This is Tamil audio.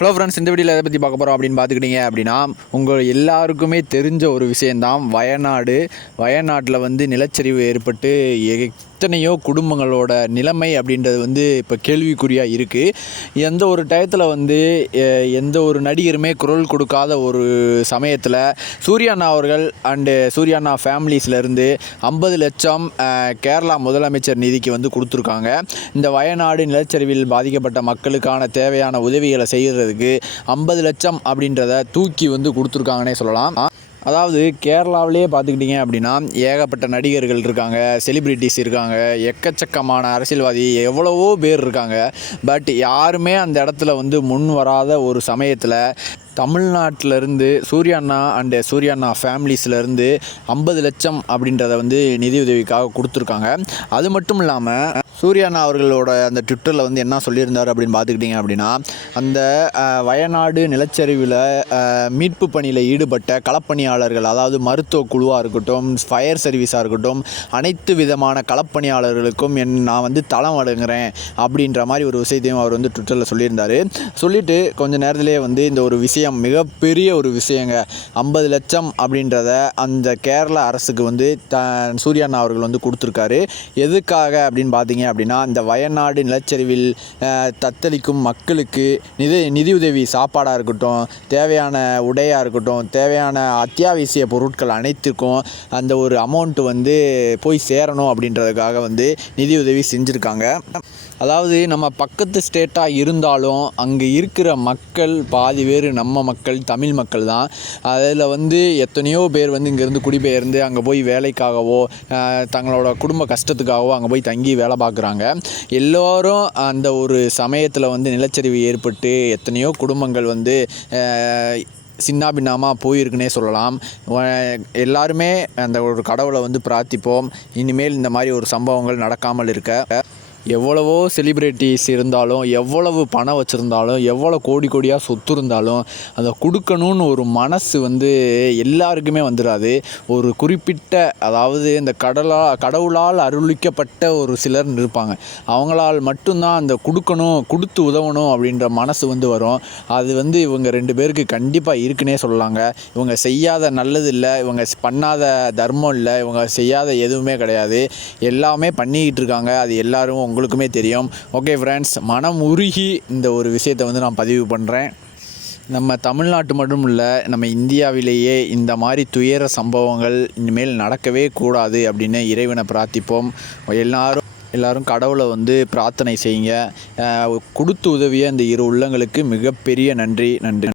ஹலோ ஃப்ரெண்ட்ஸ் இந்த வீடியோவில் எதை பற்றி பார்க்க போகிறோம் அப்படின்னு பார்த்துக்கிட்டீங்க அப்படின்னா உங்கள் எல்லாருக்குமே தெரிஞ்ச ஒரு விஷயந்தான் வயநாடு வயநாட்டில் வந்து நிலச்சரிவு ஏற்பட்டு எத்தனையோ குடும்பங்களோட நிலைமை அப்படின்றது வந்து இப்போ கேள்விக்குறியாக இருக்குது எந்த ஒரு டயத்தில் வந்து எந்த ஒரு நடிகருமே குரல் கொடுக்காத ஒரு சமயத்தில் சூர்யாண்ணா அவர்கள் அண்டு சூர்யாண்ணா ஃபேமிலிஸ்லேருந்து ஐம்பது லட்சம் கேரளா முதலமைச்சர் நிதிக்கு வந்து கொடுத்துருக்காங்க. இந்த வயநாடு நிலச்சரிவில் பாதிக்கப்பட்ட மக்களுக்கான தேவையான உதவிகளை செய்கிறதுக்கு ஐம்பது லட்சம் அப்படின்றத தூக்கி வந்து கொடுத்துருக்காங்கன்னே சொல்லலாம். அதாவது கேரளாவிலே பார்த்துக்கிட்டிங்க அப்படின்னா ஏகப்பட்ட நடிகர்கள் இருக்காங்க செலிப்ரிட்டிஸ் இருக்காங்க எக்கச்சக்கமான அரசியல்வாதி எவ்வளவோ பேர் இருக்காங்க. பட் யாருமே அந்த இடத்துல வந்து முன் வராத ஒரு சமயத்தில் தமிழ்நாட்டிலேருந்து சூர்யாண்ணா அண்டு சூர்யாண்ணா ஃபேமிலிஸ்லேருந்து ஐம்பது லட்சம் அப்படின்றத வந்து நிதியுதவிக்காக கொடுத்துருக்காங்க. அது மட்டும் இல்லாமல் சூர்யாண்ணா அவர்களோட அந்த ட்விட்டரில் வந்து என்ன சொல்லியிருந்தார் அப்படின்னு பார்த்துக்கிட்டிங்க அப்படின்னா அந்த வயநாடு நிலச்சரிவில் மீட்பு பணியில் ஈடுபட்ட களப்பணியாளர்கள் அதாவது மருத்துவ குழுவாக இருக்கட்டும் ஃபயர் சர்வீஸாக இருக்கட்டும் அனைத்து விதமான களப்பணியாளர்களுக்கும் என் நான் வந்து தளம் வழங்குறேன் அப்படின்ற மாதிரி ஒரு விஷயத்தையும் அவர் வந்து ட்விட்டரில் சொல்லியிருந்தார். சொல்லிவிட்டு கொஞ்சம் நேரத்திலேயே வந்து இந்த ஒரு விஷயம் மிகப்பெரிய ஒரு விஷயங்க. ஐம்பது லட்சம் அப்படின்றத அந்த கேரள அரசுக்கு வந்து த சூர்யாண்ணா அவர்கள் வந்து கொடுத்துருக்காரு. எதுக்காக அப்படின்னு பார்த்தீங்க அப்படின்னா இந்த வயநாடு நிலச்சரிவில் தத்தளிக்கும் மக்களுக்கு நிதி நிதியுதவி சாப்பாடாக இருக்கட்டும் தேவையான உடையாக இருக்கட்டும் தேவையான அத்தியாவசிய பொருட்கள் அனைத்துக்கும் அந்த ஒரு அமௌண்ட் வந்து போய் சேரணும் அப்படின்றதுக்காக வந்து நிதியுதவி செஞ்சுருக்காங்க. அதாவது நம்ம பக்கத்து ஸ்டேட்டாக இருந்தாலும் அங்கே இருக்கிற மக்கள் பாதி பேர் நம்ம நம்ம மக்கள் தமிழ் மக்கள் தான். அதில் வந்து எத்தனையோ பேர் வந்து இங்கேருந்து குடிபெயர்ந்து அங்கே போய் வேலைக்காகவோ தங்களோட குடும்ப கஷ்டத்துக்காகவோ அங்கே போய் தங்கி வேலை பார்க்குறாங்க. எல்லோரும் அந்த ஒரு சமயத்தில் வந்து நிலச்சரிவு ஏற்பட்டு எத்தனையோ குடும்பங்கள் வந்து சின்ன பின்னமாக போயிருக்குன்னே சொல்லலாம். எல்லாருமே அந்த ஒரு கடவுளை வந்து பிரார்த்திப்போம். இனிமேல் இந்த மாதிரி ஒரு சம்பவங்கள் நடக்காமல் இருக்க. எவ்வளவோ செலிப்ரிட்டிஸ் இருந்தாலும் எவ்வளவு பணம் வச்சுருந்தாலும் எவ்வளோ கோடி கோடியாக சொத்து இருந்தாலும் அதை கொடுக்கணும்னு ஒரு மனசு வந்து எல்லாருக்குமே வந்துடாது ஒரு குறிப்பிட்ட அதாவது இந்த கடலால் கடவுளால் அருளிக்கப்பட்ட ஒரு சிலர் இருப்பாங்க. அவங்களால் மட்டும்தான் அந்த கொடுக்கணும் கொடுத்து உதவணும் அப்படின்ற மனசு வந்து வரும். அது வந்து இவங்க ரெண்டு பேருக்கு கண்டிப்பாக இருக்குன்னே சொல்லலாங்க. இவங்க செய்யாத நல்லது இல்லை இவங்க பண்ணாத தர்மம் இல்லை இவங்க செய்யாத எதுவுமே கிடையாது. எல்லாமே பண்ணிக்கிட்டு இருக்காங்க. அது எல்லாரும் உங்களுக்குமே தெரியும். ஓகே ஃப்ரெண்ட்ஸ் மனம் உருகி இந்த ஒரு விஷயத்தை வந்து நான் பதிவு பண்ணுறேன் நம்ம தமிழ்நாட்டு மட்டும் இல்லை நம்ம இந்தியாவிலேயே இந்த மாதிரி துயர சம்பவங்கள் இனிமேல் நடக்கவே கூடாது அப்படின்னு இறைவனை பிரார்த்திப்போம். எல்லாரும் எல்லாரும் கடவுளை வந்து பிரார்த்தனை செய்யுங்க. கொடுத்து உதவிய இந்த இரு உள்ளங்களுக்கு மிகப்பெரிய நன்றி. நன்றி.